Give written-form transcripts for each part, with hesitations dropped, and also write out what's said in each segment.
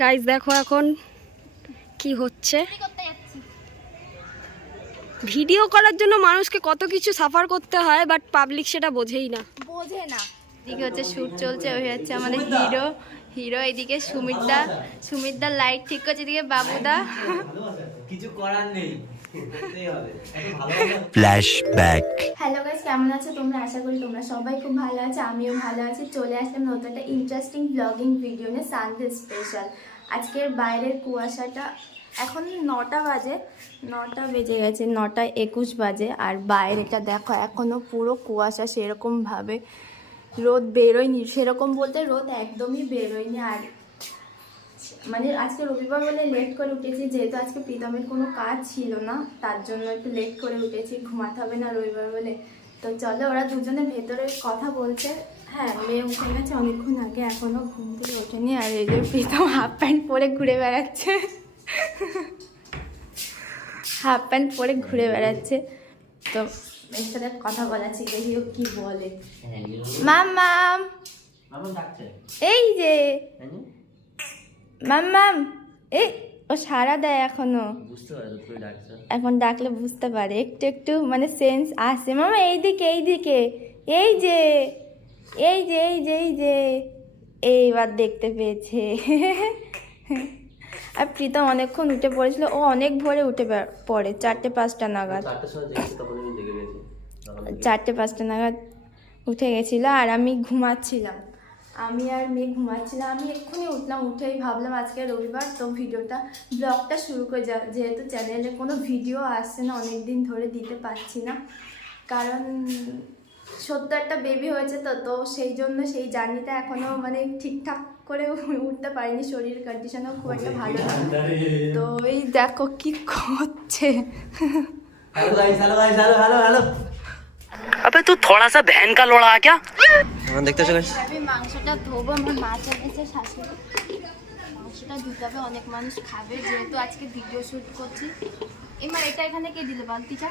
Guys দেখো এখন কি হচ্ছে। ভিডিও করার জন্য মানুষকে কত কিছু সাফার করতে হয়, বাট পাবলিক সেটা বোঝেই না। এদিকে হচ্ছে শুট চলছে, ওই হচ্ছে আমাদের হিরো এদিকে সুমিতদা লাইট ঠিক করছে, এদিকে বাবুদা কিছু করার নেই। ফ্ল্যাশব্যাক। হ্যালো গাইস, কেমন আছো তোমরা? আশা করি তোমরা সবাই খুব ভালো আছো, আমিও ভালো আছি। চলে আসলাম নতুন একটা ইন্টারেস্টিং ব্লগিং ভিডিও নিয়ে, সানডে স্পেশাল। আজকের বাইরের কুয়াশাটা এখন 9টা বাজে, 9টা বেজে গেছে, 9:21 বাজে। আর বাইরেটা দেখো এখনও পুরো কুয়াশা, সেরকমভাবে রোদ বেরোয়নি। সেরকম বলতে রোদ একদমই বেরোয়নি। আর মানে আজকে রবিবার বলে লেট করে উঠেছি, যেহেতু আজকে প্রীতমের কোনো কাজ ছিল না, তার জন্য একটু লেট করে উঠেছি। ঘুমাতে হবে না রবিবার বলে। তো চলো, ওরা দুজনে ভেতরে কথা বলছে। হ্যাঁ, মেয়ে উঠে গেছে অনেকক্ষণ আগে, এখনও ঘুম থেকে ওঠেনি। আর এই যে প্রীতম হাফ প্যান্ট পরে ঘুরে বেড়াচ্ছে, হাফ প্যান্ট পরে ঘুরে বেড়াচ্ছে। তো এর সাথে কথা বলাচ্ছি, দেখি ও কি বলে। মাম এই যে মাম এই, ও সারা দেয় এখনো, এখন ডাকলে বুঝতে পারে, একটু একটু মানে সেন্স আসে। মামা এইদিকে এইদিকে, এই যে এই যে এই যে এই যে, এইবার দেখতে পেয়েছে। আর প্রীতম অনেকক্ষণ উঠে পড়েছিল, ও অনেক ভোরে উঠে পড়ে, 4টে-5টা নাগাদ, 4টে-5টা নাগাদ উঠে গেছিলো। আর আমি ঘুমাচ্ছিলাম, আমি আর মেয়ে ঘুমাচ্ছিলাম। আমি এক্ষুনি উঠলাম, উঠেই ভাবলাম আজকে রবিবার, তো ব্লগটা শুরু করে যেহেতু চ্যানেলে কোনো ভিডিও আসছে না, অনেক দিন ধরে দিতে পারছি না, কারণ সদ্য একটা বেবি হয়েছে। তো সেই জন্য সেই জার্নিটা এখনও মানে ঠিকঠাক করে উঠতে পারিনি, শরীরের কন্ডিশনও খুব একটা ভালো না। তো এই দেখো কি করছে। अबे तू थोड़ा सा बहन का लोड़ा क्या? देखते हो আমি মাংসটা ধোবো, আমার মা চলেছে শাশুড়ি, মাংসটা ধুতে হবে, অনেক মানুষ খাবে, যেহেতু আজকে ভিডিও শুট করছি। এবার এটা এখানে কে দিল বালতিটা?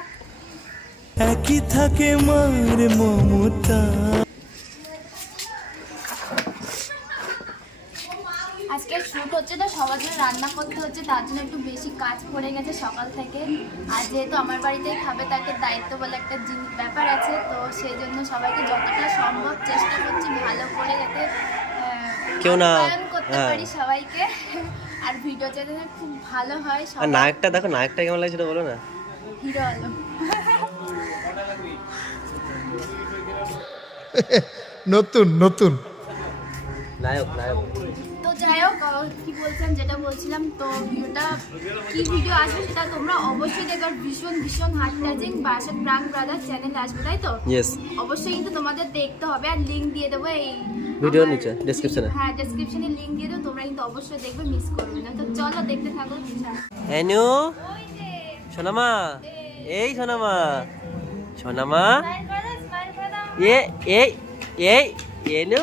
একই থাকে মার মমতা। আজকে শুট হচ্ছে, তো সবার জন্য রান্না করতে হচ্ছে, তার জন্য একটু বেশি কাজ পড়ে গেছে সকাল থেকে। আর যেহেতু আমার বাড়িতেই খাবে, তাকে দায়িত্ব বলে একটা ব্যাপার আছে, তো সেই জন্য সবাইকে যতটা সম্ভব চেষ্টা করছি ভালো করে, যাতে কেউ না করতে পারি সবাইকে। আর ভিডিও যাতে খুব ভালো হয়। আর নায়কটা দেখো, নায়কটা কেমন লাগছে বলো না। হিরো আলম। নতুন নতুন নায়ক নায়ক। তো যাই হোক, কি বলছিলাম, যেটা বলছিলাম, তো ভিডিওটা কি ভিডিও আসবে সেটা তোমরা অবশ্যই দেখো। ভীষণ ভীষণ heart touching Barasat prank brothers চ্যানেলে আসবে, তাই তো? ইয়েস, অবশ্যই কিন্তু তোমাদের দেখতে হবে। আর লিঙ্ক দিয়ে দেবো এই ভিডিওর নিচে ডেসক্রিপশনে। হ্যাঁ, ডেসক্রিপশনে লিঙ্ক দিয়ে দেবো, তোমরা কিন্তু অবশ্যই দেখবে, মিস করবে না। তো চলো দেখতে থাকো। এনু সোনামা, এই সোনামা, সোনামা, এ এই এই এনু,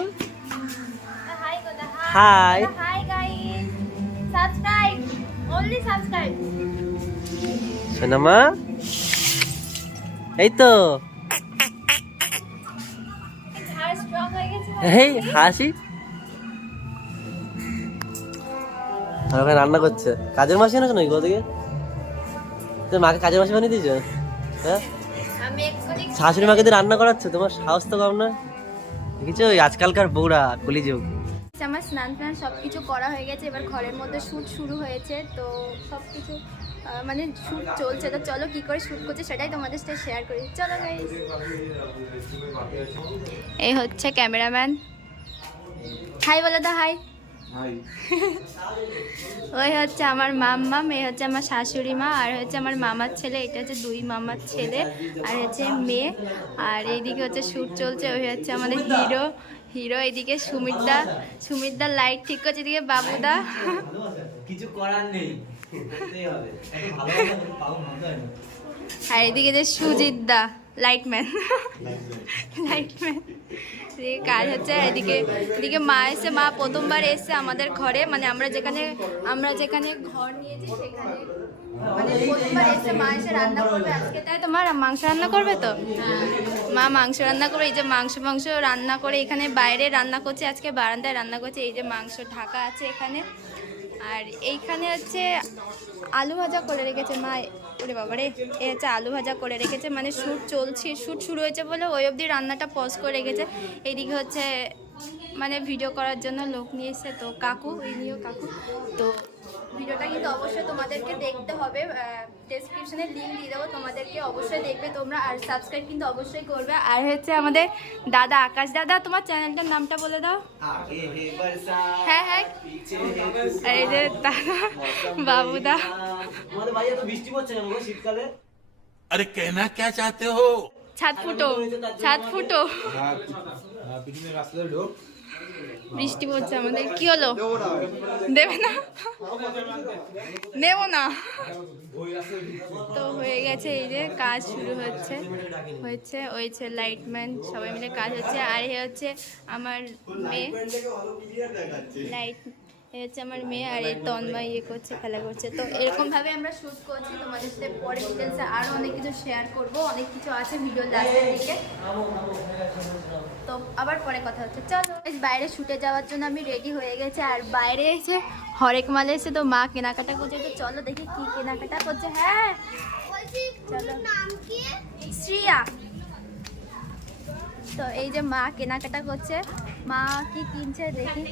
hi hi guys, subscribe, only subscribe. সোনামা, এই তো আর স্ট্রং হয়ে গেছে। এই হাসি। আর ওখানে রান্না করছে, কাজের মাসি এনেছো নাকি কোথা থেকে? তোর মাকে কাজের মাসি বানিয়ে দিয়েছো? হ্যাঁ, আমি এক্ষুনি শাশুড়ি মাকে দিয়ে রান্না করাচ্ছে, তোমার সাহস তো কম না। দেখেছো আজকালকার বউরা, কলিযুগ। আমার স্নান টান সব কিছু করা হয়ে গেছে, এবার ঘরের মধ্যে শ্যুট শুরু হয়েছে। তো সব কিছু মানে শ্যুট চলছে। তো চলো কী করে শ্যুট করছে সেটাই তোমাদের সাথে শেয়ার করি, চলো গাইস। এই হচ্ছে ক্যামেরাম্যান, হাই বলো দা, হাই। ওই হচ্ছে আমার মাম্মাম, এই হচ্ছে আমার শাশুড়ি মা, আর হচ্ছে আমার মামার ছেলে, এটা হচ্ছে 2 মামার ছেলে, আর হচ্ছে মেয়ে। আর এইদিকে হচ্ছে শ্যুট চলছে, ওই হচ্ছে আমাদের হিরো এদিকে সুমিতদা লাইট ঠিক করছে, এদিকে বাবুদা কিছু করার নেই। আর এদিকে যে সুজিতদা লাইটম্যান, এই কাজ হচ্ছে। এদিকে এদিকে মা এসে, মা প্রথমবার এসে আমাদের ঘরে, মানে আমরা যেখানে ঘর নিয়েছি সেখানে মানে প্রথমবার এসে মা এসে রান্না করবে আজকে। তাই তোমার মাংস রান্না করবে তো? মা মাংস রান্না করবে। এই যে মাংস রান্না করে এখানে বাইরে রান্না করছে, আজকে বারান্দায় রান্না করছে। এই যে মাংস ঢাকা আছে এখানে, আর এইখানে হচ্ছে আলু ভাজা করে রেখেছে মা। ওরে বাবা রে, এ হচ্ছে আলু ভাজা করে রেখেছে, মানে শ্যুট শুরু হয়েছে বলে ওই অবধি রান্নাটা পজ করে রেখেছে। এইদিকে হচ্ছে মানে ভিডিও করার জন্য লোক নিয়ে এসছে, তো কাকু, এই নিয়েও কাকু। তো ভিডিওটা কিন্তু অবশ্যই তোমাদেরকে দেখতে হবে, ডেসক্রিপশনে লিঙ্ক দিয়ে দেবো, তোমাদেরকে অবশ্যই দেখবে তোমরা, আর সাবস্ক্রাইব কিন্তু অবশ্যই করবে। আর হচ্ছে আমাদের দাদা আকাশ দাদা, তোমার চ্যানেলটার নামটা বলে দাও। হ্যাঁ হ্যাঁ, এই যে দাদা বাবুদা। আমাদের বাড়িতে তো বৃষ্টি পড়ছে না শীতকালে। अरे कहना क्या चाहते हो? ছাদ ফুটো বৃষ্টি পড়ছে আমাদের। কি হলো, দেবে না? নেব না। তো হয়ে গেছে, এই যে কাজ শুরু হয়েছে লাইটম্যান সবাই মিলে কাজ হচ্ছে। আর এ হচ্ছে আমার মেয়ে, এই হচ্ছে আমার মেয়ে, আর এই তন্ময় করছে, খেলা করছে। তো এরকমভাবে আমরা শ্যুট করছি, তোমাদের সাথে পরে ডিটেলসে আরও অনেক কিছু শেয়ার করব, অনেক কিছু আছে ভিডিও লাস্টের দিকে। তো আবার পরে কথা হচ্ছে, চলো। বাইরে শুটে যাওয়ার জন্য আমি রেডি হয়ে গেছে, আর বাইরে এসে হরেক মাল এসে তো মা কেনাকাটা করছে। তো চলো দেখি কি কেনাকাটা করছে। হ্যাঁ চলো, শ্রিয়া। তো এই যে মা কেনাকাটা করছে, মা কি কিনছে দেখি।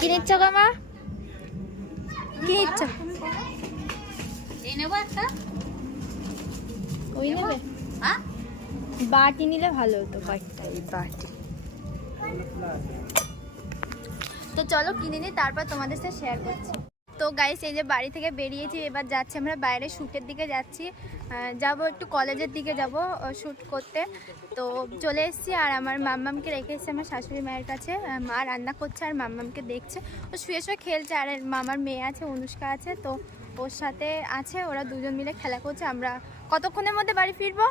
কি নিচ্ছ গো মা, কি নিচ্ছ? ওই নেবে, বাটি নিলে ভালো হতো, বাটি। তো চলো কিনে নিই, তারপর তোমাদের সাথে শেয়ার করছি। তো গাইস, এই যে বাড়ি থেকে বেরিয়েছি, এবার যাচ্ছি আমরা বাইরে শ্যুটের দিকে যাচ্ছি। যাব একটু কলেজের দিকে যাব শ্যুট করতে। তো চলে এসেছি, আর আমার মাম্মামকে রেখে এসেছি আমার শাশুড়ি মায়ের কাছে। মা রান্না করছে আর মাম্মামকে দেখছে, ও শুয়ে খেলছে। আর মামার মেয়ে আছে, অনুষ্কা আছে, তো ওর সাথে আছে, ওরা দুজন মিলে খেলা করছে। আমরা কতক্ষণের মধ্যে বাড়ি ফিরবো?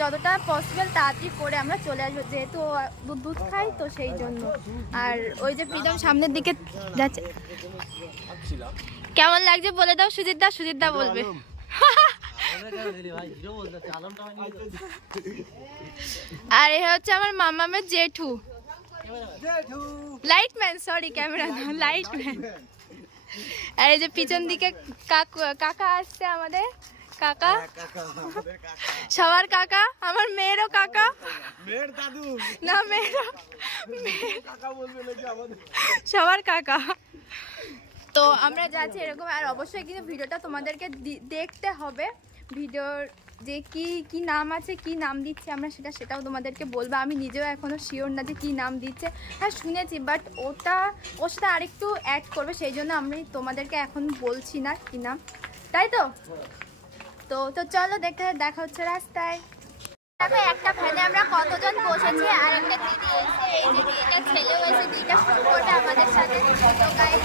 যতটা পসিবল তাড়াতাড়ি করে আমরা চলে আসবো, যেহেতু দুধ খাই তো সেই জন্য। আর ওই যে প্রীতম সামনের দিকে যাচ্ছে। কেমন লাগছে বলে দাও সুজিত দা বলবে। আর এ হচ্ছে আমার মামামের জেঠু, লাইটম্যান, সরি ক্যামেরা না, লাইটম্যান। আর এই যে পিছন দিকে কাকা আসছে, আমাদের কাকা, সবার কাকা, আমার মেয়েরও কাকা, না সবার কাকা। তো আমরা যাচ্ছি এরকম। আর অবশ্যই কিন্তু ভিডিওটা তোমাদেরকে দেখতে হবে, ভিডিওর যে কি নাম আছে, কি নাম দিচ্ছে আমরা, সেটাও তোমাদেরকে বলবো। আমি নিজেও এখনো শিওর না যে কি নাম দিচ্ছে। হ্যাঁ শুনেছি, বাট ওর সাথে আরেকটু অ্যাড করবে, সেই জন্য আমি তোমাদেরকে এখন বলছি না কি নাম, তাই তো। তো চলো দেখা হচ্ছে রাস্তায়। দেখো একটা ভ্যানে আমরা কতজন বসেছি, আর একটা দিদি এসে, এই যে দুইটা ছেলে হয়েছে, দুইটা শুট করবে আমাদের সাথে। তো গাইস,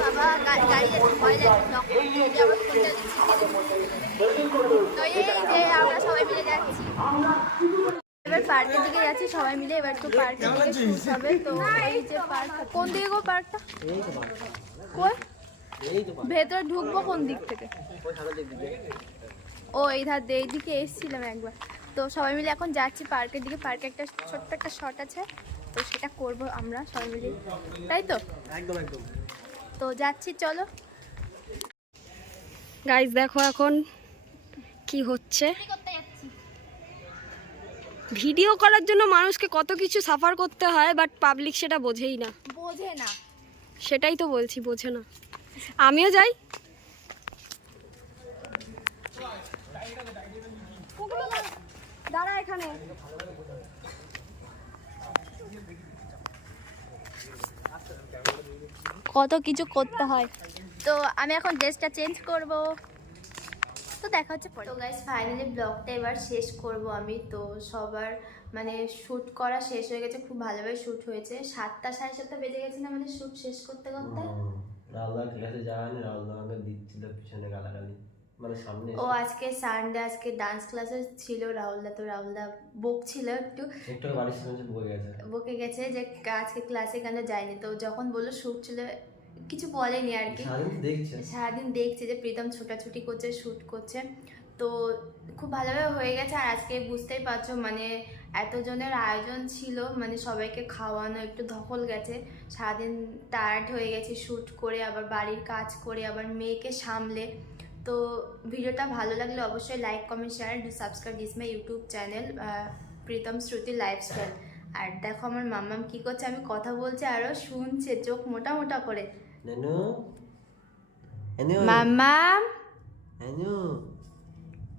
বাবা গাড়ি আছে, ভয় লাগছে, আবার ফোনটা দিচ্ছি। তো এই যে আমরা সবাই মিলে যাচ্ছি, এবার পার্কের দিকে যাচ্ছি সবাই মিলে। এবার তো পার্কের দিকে শুট হবে। তো এই যে পার্ক, কোন দিকে গো পার্কটা? কই ভেতরে ঢুকবো কোন দিক থেকে? ও এই ধার দিয়ে, এইদিকে এসেছিলাম একবার। তো সবাই মিলে এখন যাচ্ছি পার্কের দিকে। পার্কে একটা ছোট্ট একটা শট আছে, তো সেটা করব আমরা সবাই মিলে, তাই তো? একদম। তো যাচ্ছি, চলো। গাইস দেখো এখন কি হচ্ছে। ভিডিও করার জন্য মানুষকে কত কিছু সাফার করতে হয়, বাট পাবলিক সেটা বোঝেই না। বোঝে না, সেটাই তো বলছি, বোঝে না। আমিও যাই। দাঁড়া এখানে। কত কিছু করতে হয়। তো আমি এখন ড্রেসটা চেঞ্জ করব, তো দেখা হচ্ছে পরে। তো গাইস ফাইনালি ব্লগটা এবার শেষ করব আমি। তো সবার মানে শ্যুট করা শেষ হয়ে গেছে, খুব ভালোভাবে শ্যুট হয়েছে। 7টা 7:30 বেজে গেছে না আমাদের শ্যুট শেষ করতে করতে। রাহুলদার ক্লাসে যাওয়া হয়নি, রাহুলদা আমাকে দিচ্ছিল পিছনে গালাগালি, মানে সামনে ও আজকে সানডে, আজকে ডান্স ক্লাসে ছিল রাহুলদা, তো রাহুলদা বকছিল একটু, একটু বাড়ির সামনে বয়ে গেছে। বকে গেছে যে আজকে ক্লাসে কেন যায়নি। তো যখন বললো শ্যুট ছিল কিছু বলেনি আর কি, সারাদিন দেখছে। সারাদিন দেখছে যে প্রীতম ছোটাছুটি করছে, শ্যুট করছে, তো খুব ভালোভাবে হয়ে গেছে। আর আজকে বুঝতেই পারছো মানে এতজনের আয়োজন ছিল, মানে সবাইকে খাওয়ানো একটু ধকল গেছে, সারাদিন টায়ার্ড হয়ে গেছে শ্যুট করে, আবার বাড়ির কাজ করে, আবার মেয়েকে সামলে। তো ভিডিওটা ভালো লাগলে অবশ্যই like comment share do subscribe this my YouTube channel Pritam Shruti lifestyle. আর দেখো আমার মাম্মাম কি করছে, আমি কথা বলছি আরও শুনছে, চোখ মোটা মোটা করে। নেনু এনু মাম্মাম, এনু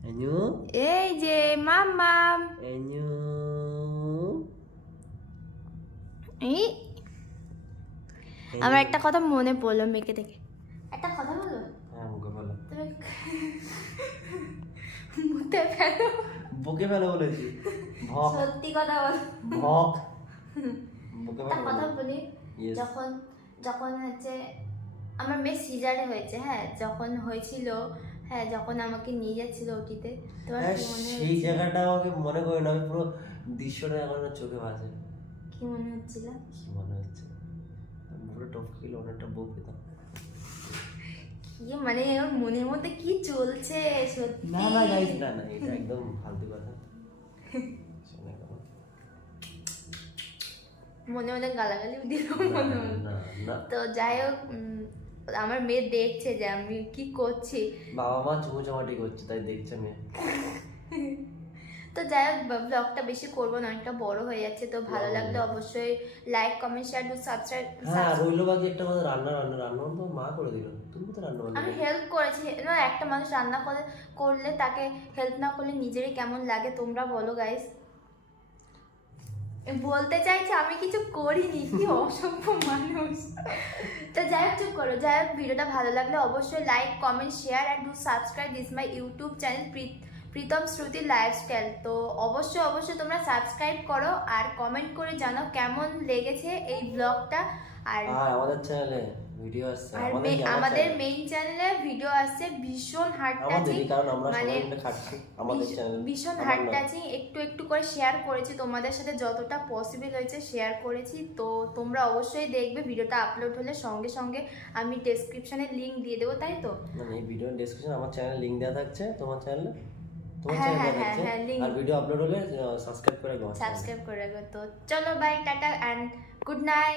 এনু এই যে মাম্মাম, এনু এই আমার একটা কথা মনে পড়লো মেয়েকে দেখে, একটা কথা বলো। হ্যাঁ মুখে ফেলো, তুমি মুখে ফেলো, বুকে ফেলো বলেছি। ভক সত্যি কথা বলো। ভক বুকে একটা ফেলো কথা বলি, Yes. যখন যখন হচ্ছে আমার মেয়ে সিজারে হয়েছে, হ্যাঁ যখন হয়েছিল, হ্যাঁ যখন আমাকে নিয়ে যাচ্ছিল ওটিতে, তোমার হ্যাঁ কি মনে সেই হচ্ছে? জায়গাটা আমাকে মনে করি না, আমি পুরো দৃশ্যটা এখন আমার চোখে ভাসে। কি মনে হচ্ছিল? কি মনে হচ্ছে পুরো টপকে গেলে অনেকটা বউ পেতাম। কি মানে ওর মনের মধ্যে কি চলছে সত্যি? না না গাইস, না না এটা একদম ফালতু কথা শোনা গেল। মনে মনে গালাগালি দিল না, মনে মনে। না না তো যাই হোক আমার মেয়ে দেখছে যে আমি কি করছি, বাবা মা চুমুচামাটি করছে তাই দেখছে মেয়ে। তো যাই হোক ব্লগটা বেশি করবো না, অনেকটা বড় হয়ে যাচ্ছে। তো ভালো লাগলে অবশ্যই like comment share do subscribe. হ্যাঁ রইলো বাকি একটা কথা, রান্না রান্না রান্না তো মা করে দিল, তুমি তো রান্না বান্না আমি করো। হেল্প করেছি না, একটা মানুষ রান্না করলে তাকে হেল্প না করলে নিজেরই কেমন লাগে, তোমরা বলো গাইস। বলতে চাইছি আমি কিছু করিনি, কি অসভ্য মানুষ। তো যাই হোক চুপ করো। যাই হোক ভিডিওটা ভালো লাগলে অবশ্যই like comment share and do subscribe this my YouTube channel Pritam Shruti lifestyle. তো অবশ্যই অবশ্যই তোমরা সাবস্ক্রাইব করো আর কমেন্ট করে জানাও কেমন লেগেছে এই ব্লগটা। আর আর আমাদের চ্যানেলে ভিডিও আসছে, আর আমাদের মেইন চ্যানেলে ভিডিও আসছে ভীষণ হার্ট টাচিং, আমাদেরই, কারণ আমরা মানে সবাই মিলে খাচ্ছি আমাদের চ্যানেলে। ভীষণ হার্ট টাচিং, একটু একটু করে শেয়ার করেছি তোমাদের সাথে, যতটা পসিবল হয়েছে শেয়ার করেছি। তো তোমরা অবশ্যই দেখবে, ভিডিওটা আপলোড হলে সঙ্গে সঙ্গে আমি ডেসক্রিপশনে লিংক দিয়ে দেবো, তাই তো? মানে এই ভিডিওর ডেসক্রিপশনে আমার চ্যানেল লিংক দেওয়া থাকছে, তোমার চ্যানেলে হ্যাঁ, চ্যানেল হ্যাঁ, দেওয়া থাকছে, হ্যাঁ, link। আর ভিডিও আপলোড হলে সাবস্ক্রাইব করে রাখো। সাবস্ক্রাইব করে রাখো। তো চলো bye, tata and good night.